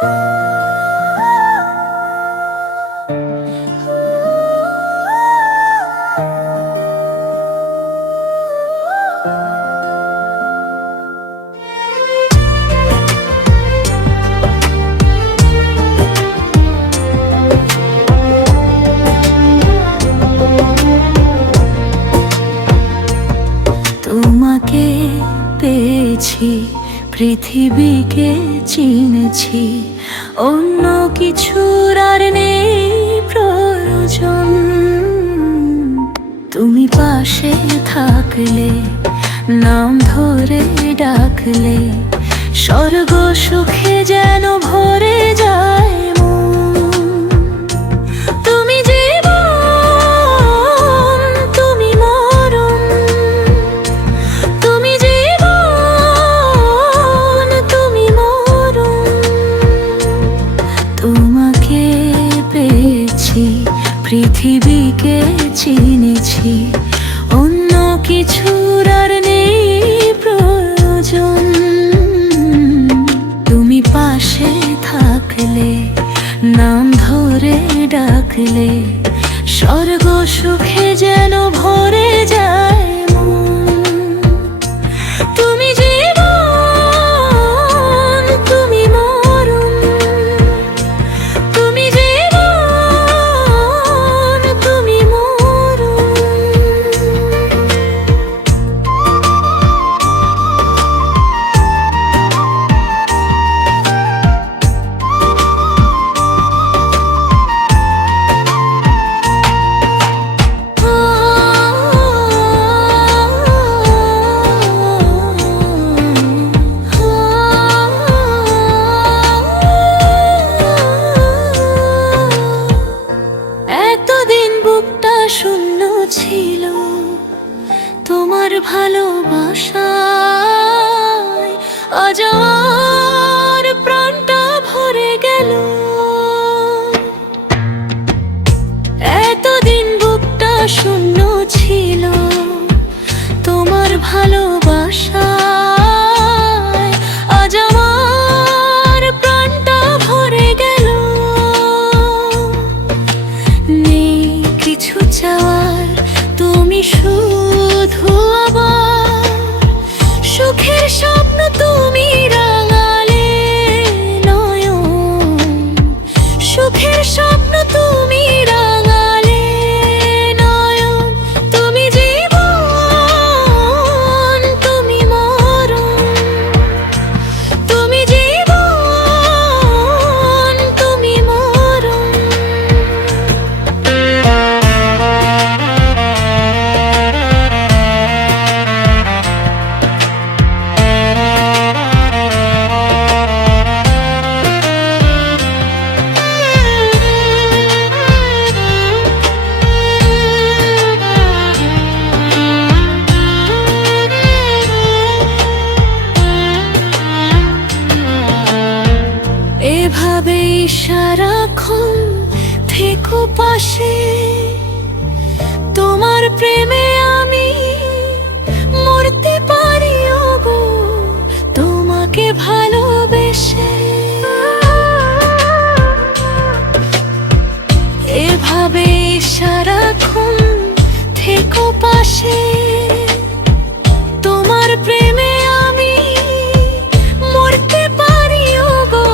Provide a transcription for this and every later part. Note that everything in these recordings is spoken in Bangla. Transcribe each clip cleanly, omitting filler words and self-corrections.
তোমাকে পেয়েছি, পৃথিবীকে চিনেছি, অন্য কিছুর আর নেই প্রয়োজন। তুমি পাশে থাকলে, নাম ধরে ডাকলে, স্বর্গ সুখে যেন ভরে যায় মন। তুমি জীবন, তুমি মরণ, তুমি জীবন, তুমি মরণ। তোমাকে পেয়েছি, পৃথিবীকে চিনেছি, অন্য কিছুর আর নেই প্রয়োজন। তুমি পাশে থাকলে, নাম ধরে ডাকলে, স্বর্গ সুখে যেন ভরে যায় মন। তুমি জীবন, তুমি মরণ, তুমি জীবন, তুমি মরণ। এতদিন বুকটা শূন্য ছিল তোমার ভালোবাসায়, আজ আমার প্রাণটা ভরে গেল। এতদিন বুকটা শূন্য ছিল তোমার ভালোবাসায়, আজ আমার প্রাণটা ভরে গেল। নেই কিছু চাওয়ার, তুমি শুধু আবার সুখের স্বপ্ন তুমি রাঙালে নয়ন। সুখের স্বপ্ন তুমি রাঙালে নয়ন। তুমি জীবন, তুমি মরণ, তুমি জীবন, তুমি মরণ। এভাবেই সারাক্ষণ থেকো পাশে, তোমার প্রেমে আমি মরতে পারি ওগো, তোমাকে ভালোবেসে। এভাবেই সারাক্ষণ থেকো পাশে, তোমার প্রেমে আমি মরতে পারি ওগো,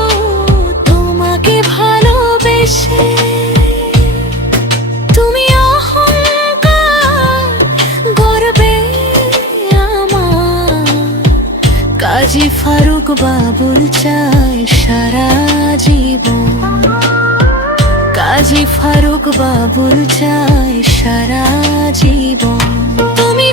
তোমাকে ভালোবেসে। তুমি অহংকার, গর্বে আমার, কাজী ফারুক বাবুল চাই সারা জীবন। কাজী ফারুক বাবুল চাই সারা জীবন। তুমি